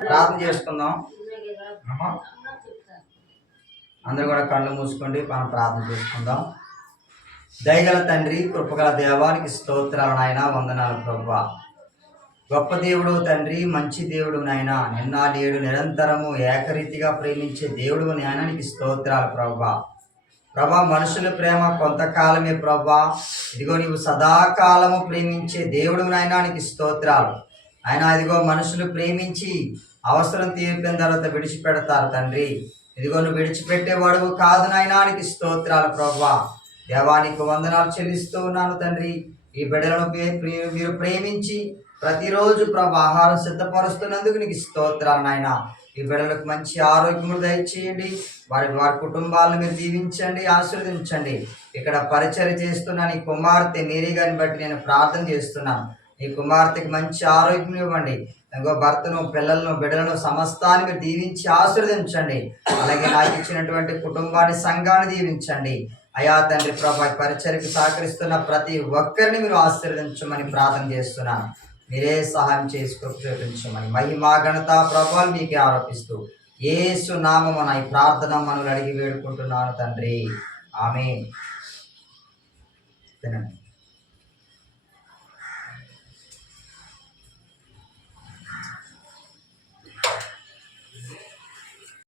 ప్రార్థన చేసుకుందాం. అందరూ కూడా కళ్ళు మూసుకోండి మనం ప్రార్థన చేసుకుందాం. దయగల తండ్రి కృపగల దేవానికి స్తోత్రాలు నాయన వందనాలు ప్రభా గొప్ప దేవుడు తండ్రి మంచి దేవుడు నాయన నిన్న నేడు నిరంతరము ఏకరీతిగా ప్రేమించే దేవుడు నాయనానికి స్తోత్రాలు ప్రభా ప్రభా మనుషుల ప్రేమ కొంతకాలమే ప్రభా ఇదిగో నీవు సదాకాలము ప్రేమించే దేవుడు నాయనానికి స్తోత్రాలు. ఆయన ఇదిగో మనుషులు ప్రేమించి అవసరం తీరిపోయిన తర్వాత విడిచిపెడతారు తండ్రి. ఇదిగో నువ్వు విడిచిపెట్టేవాడు కాదు నాయనానికి స్తోత్రాలు ప్రభా దేవానికి వందనాలు చెల్లిస్తూ ఉన్నాను తండ్రి. ఈ బిడ్డలను మీరు ప్రేమించి ప్రతిరోజు ప్రభు ఆహారం సిద్ధపరుస్తున్నందుకు నీకు స్తోత్రాలు నాయన. ఈ బిడ్డలకు మంచి ఆరోగ్యము దయచేయండి. వారి వారి కుటుంబాలను మీరు దీవించండి ఆశీర్వదించండి. ఇక్కడ పరిచయం చేస్తున్న నీ కుమార్తె మీరిగాని గారిని బట్టి నేను ప్రార్థన చేస్తున్నాను. నీ కుమార్తెకి మంచి ఆరోగ్యం ఇవ్వండి. ఇంకో భర్తను పిల్లలను బిడ్డలను సమస్తాన్ని మీరు దీవించి ఆశీర్వదించండి. అలాగే నాకు ఇచ్చినటువంటి కుటుంబాన్ని సంఘాన్ని దీవించండి. అయా తండ్రి ప్రభా పరిచయకు సహకరిస్తున్న ప్రతి ఒక్కరిని మీరు ఆశీర్వదించమని ప్రార్థన చేస్తున్నాను మీరే సహాయం చేసి చూపించమని మహిమా ఘనత ప్రభావం మీకే ఆరోపిస్తూ ఏసు నామమున ఈ ప్రార్థన మనల్ని అడిగి వేడుకుంటున్నాను తండ్రి. ఆమె తినండి.